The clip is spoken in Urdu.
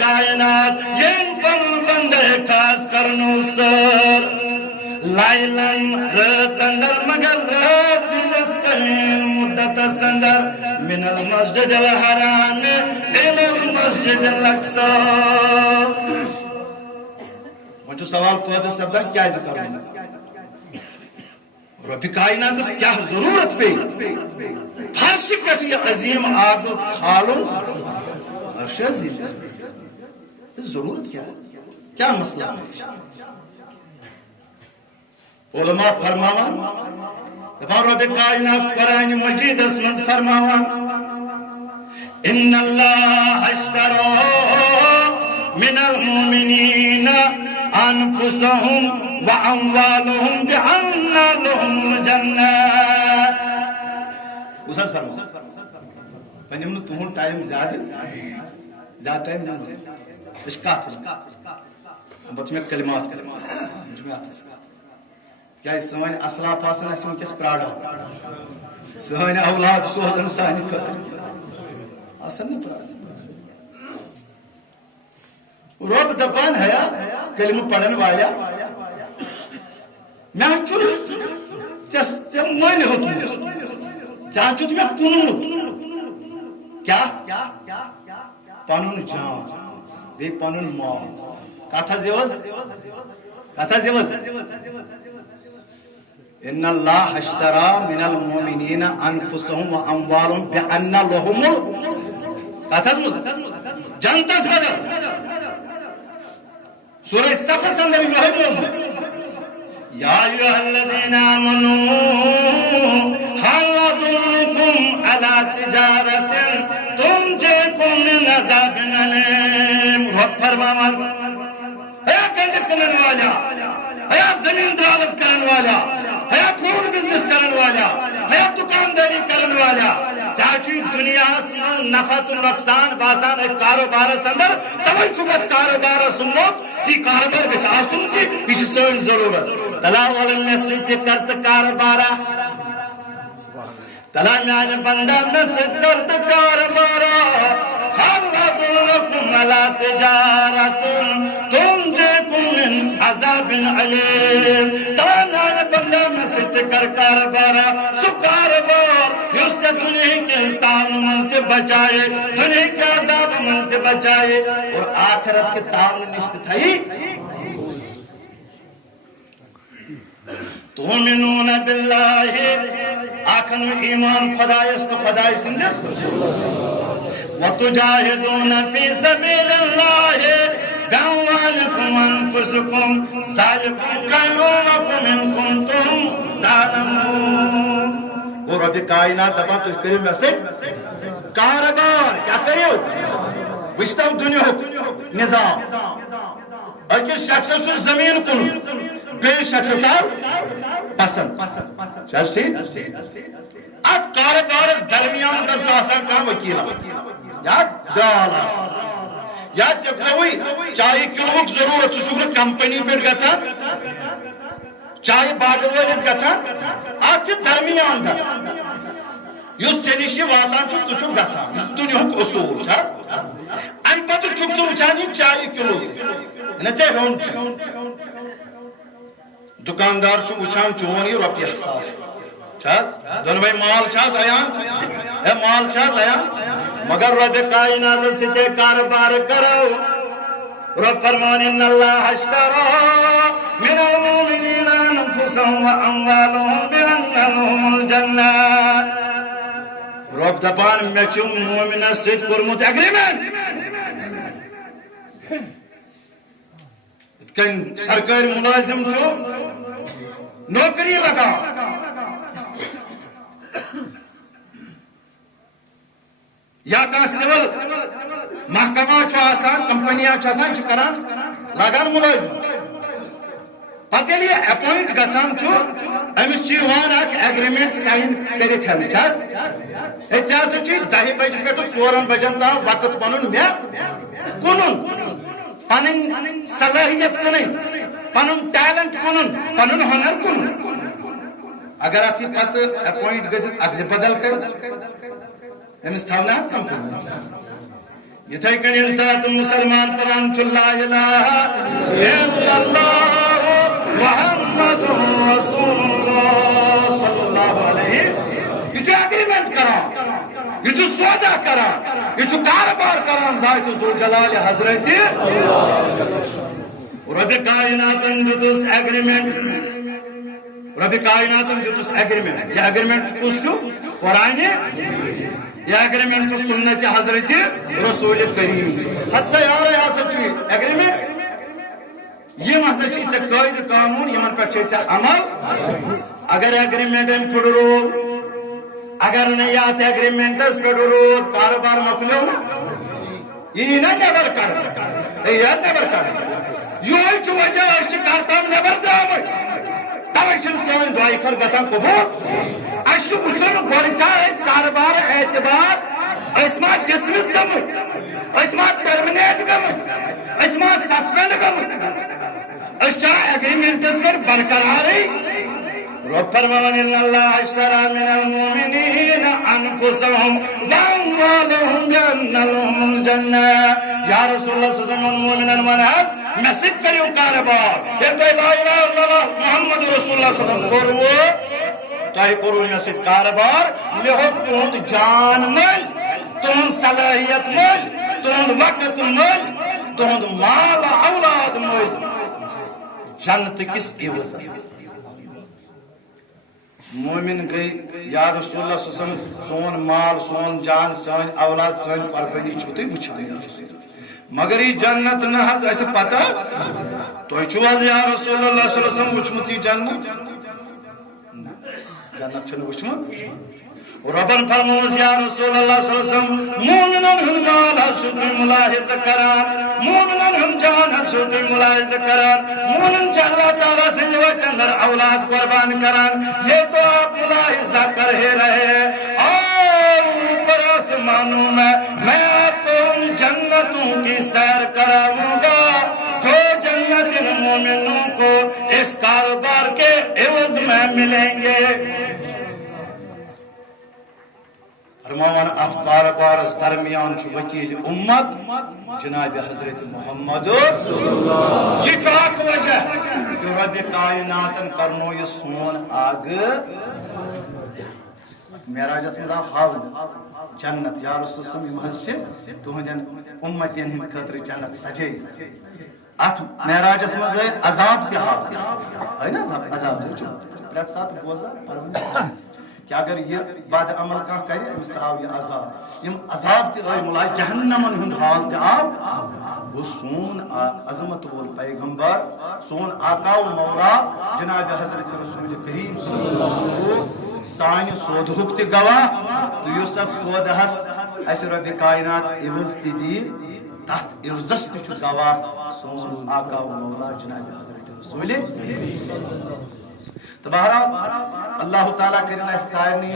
کائنات ین پن بندے خاص کرنو سر لائلن رات اندر مگر رات مسکین مدت اندر من المسجد الحرام الى المسجد الاقصى. وچو سوال پٲدٕ سپدان کیازِ کرُن رب کائنات کیا ضرورت پی فرش پہ یہ عظیم آگ کھالن فرش عظیم ضرورت کیا مسئلہ ہے. علماء فرماوان دپان رب کائنات قرآن مجید من فرماوان ان اللہ اشترى من المؤمنین انفسهم واموالهم بان لهم الجنہ. استاذ فرما ونیم نہ تہن ٹائم زیادہ ٹائم نہ اشکات بت میں کلمات کیا سن اسلاف آسان اس ونکس پراران سن اولاد سوزن سانہ خاطر آسان نا پراران. رب دپان ہے کلمہ پڑھن والا میں مل ہوتمت چھ میں کُنمت کیا پن جان بی پن مال کت حض ان اللہ اشترى من المؤمنین انفسهم واموالهم بان لهم کت حض جنتس بدل سورہ صفا اندر یہ موضوع یا ایھا الذین آمنوا هل ادلکم علی تجارۃ تنجیکم من عذاب الیم. رب فرماوان اے کنڈ کنن والا اے زمین دراز کرن والا اے فوڈ بزنس کرن والا اے دکانداری کرن والا چاچی دنیا میں نفع تو نقصان باسان ایک کاروبار اندر چوئی چوبت کاروبار سنوت دی کاروبار بچ آسن کی یہ سن ضرورت تلا والن میں سید کرت کاروبارا تلا میان بندہ میں سید کرت کاروبارا حل ادلکم علی تجارۃ تنجیکم من عذاب علیم. تلا میان بندہ میں سید کر کاروبارا سو کاروبار یس سے دنیا کے استعان منز بچائے دنیا کے عذاب منز بچائے اور آخرت کے تعاون نشت تھئی. تؤمنون باللہ آخن ایمان خدایست و خدای سندس وتجاہدون فی سبیل اللہ بأموالکم انفسکم ذالکم خیر لکم ان کنتم تعلمون. وہ رب کائنات دپان تُہۍ کٔرِو مےٚ سۭتۍ کاروبار کیا کٔرِو وٕچھتو دُنیاہُک نظام أکِس شخصس چھُ زمیٖن کُنُن بیٚیِس شخصس آو پسند چھا ٹھیک ات کاروبارس درمیان اندر چھُ آسان کانٛہہ وکیلا یا دال آسان یا ژےٚ پیوٚوُے چایہِ کِلوُک ضروٗرت ژٕ چھُکھ نہٕ کمپنی پٮ۪ٹھ گژھان چایہِ باغہٕ وٲلِس گژھان اتھ چھِ درمیان در یُس ژےٚ نِش یہِ واتان چھُ ژٕ چھُکھ گژھان یہِ چھُ دُنیاہُک اصوٗل چھا امہِ پتہٕ چھُکھ ژٕ وٕچھان یہِ چایہِ کِلوٗ تہِ نہ ژےٚ ہیوٚن چھُ دکاندار چھُ وٕچھان چون یہِ رۄپیہِ ساس چھاز دۄنوَے مال چھاز عیان اے مال چھاز عیان مگر رب کائنات ستے کاروبار کرو. رب فرمان ان اللہ اشترى من المؤمنین انفسهم واموالهم بان لهم الجنہ. رب دپان مےٚ چھُ مومنس سۭتۍ کوٚرمُت ایگریمنٹ یِتھ کٔنۍ سرکٲرۍ مُلٲزِم چھُ نوکری لگان یا کانٛہہ سِول محکمہ چھُ آسان کمپنیاں چھِ آسان چھِ کران لگان مُلٲزِم پتہٕ ییٚلہِ یہِ اپوینٹ گژھان چھُ أمِس چھُ یِوان اکھ ایگریمنٹ ساین کٔرِتھ ہٮ۪نہٕ چھِ حظ ہے ژےٚ ہسا چھُے 10 بجہِ پٮ۪ٹھٕ 4 بجن تام وقت پنُن مےٚ کُنُن پنٕنۍ صلٲحیت کٕنٕنۍ پنُن ٹیلنٹ کٕنُن پنُن ہُنر کٕنُن اگر اتھ یہِ پتہٕ اپوینٹ گٔژھِتھ ادلہِ بدل کرِ أمِس تھاونہٕ حظ کمپنی یتھے کن ییٚلہِ ساتہٕ مسلمان پران چھُ لا الہ الا اللہ محمد رسول اللہ صلی اللہ علیہ یہ چھُ ایگریمنٹ کران یہ چھُ سودا کران یہ چھُ کاربار کران ذات ذو جلال حضرت رب کائناتن دِتُس ایگریمنٹ رب کائناتن دِتُس ایگریمنٹ یہ ایگریمنٹ کُس چھُ قرآن یہ ایگریمنٹ چھُ سنت حضرت رسول کریم حد سا یار ہسا چھُ ایگریمنٹ یم ہسا چھ ژےٚ قٲیدٕ قانون یمن پٮ۪ٹھ چھے ژےٚ عمل اگر ایگریمنٹن پھُٹ روٗد اگر نہٕ یتھ ایگریمنٹس پٮ۪ٹھ روٗد کاربار مۄکلیو نا یہِ یی نا نٮ۪بر کڑنہٕ ہے یہِ حظ نٮ۪بر کڑنہٕ یہوے چھُ وجہ أسۍ چھِ کرتب نٮ۪بر درٛامٕتۍ توے چھِنہٕ سٲنۍ دعایہِ خٲر گژھان قبوٗل اَسہِ چھُ وٕچھُن گۄڈٕ چھا أسۍ کاربار اعتبار أسۍ ما ڈسمس گٔمٕتۍ أسۍ ما ٹرمنیٹ گٔمٕتۍ أسۍ ما سسپینڈ گٔمٕتۍ أسۍ چھا ایگریمنٹس پٮ۪ٹھ برقرارٕے رب فرمان ان اللہ اشترى من المؤمنین انفسهم واموالهم بان لهم الجنہ یا رسول اللہ صلی اللہ علیہ وسلم مومنن ونحس میں سب کریو کاربار یہ تو لا الہ الا اللہ محمد رسول اللہ صلی اللہ علیہ وسلم کرو تاہی کرو میں سب کاربار لہو تہند جان مل تہند صلاحیت مل تہند وقت مل تہند مال اولاد مل جنت کس عوض مومن گئی یا رسول اللہ صلی اللہ علیہ وسلم سون مال سون جان سن اولاد سن قربانی چھو تھی وچھان مگر یہ جنت نہ حض ایسے پتہ تو چھو یا رسول اللہ صلی اللہ علیہ وسلم وچھمت یہ جنت جنت چھن وچھمت ربن فرموس یا رسول اللہ صلی اللہ علیہ وسلم مومنن ہن مال حسد ملاحظہ کران مومنن ہن جان حسد ملاحظہ کران مومن چ اللہ تعالیٰ سے وجہ اندر اولاد قربان کران یہ تو آپ ملاحظہ کر ہی رہے اور اوپر آسمانوں میں آپ کو ان جنتوں کی سیر کراؤں گا جو جنت ان مومنوں کو اس کاروبار کے عوض میں ملیں گے فرمان ات کاربار درمیان چھ وکیل امت جناب حضرت محمد یہ چاک وجہ کہ رب کائناتن کرنو یہ سون آگ معراجس مزا حاول جنت یا رسول اللہ یم حض تہندین امتین ہند خاطر جنت سجے ات معراجس مز عذاب تہ حاول ہے نا عذاب پرت سات بوزا کہ اگر یہ بعد عمل کا کرے امس آو یہ عذاب یم عذاب تہ آئی ملا جہنمن ہند حال تہ آو وہ سون عظمت وول پیغمبر سون آقا و مولا جناب حضرت رسول کریم صلی اللہ علیہ وسلم سانہ سودہک تہ گواہ تو یس ات سودہس اس رب کائنات عوض تہ دی تحت عوضس تہ چھ گواہ سون آقا و مولا جناب حضرت رسول تو بہرحال اللہ تعالیٰ کرنا سارنی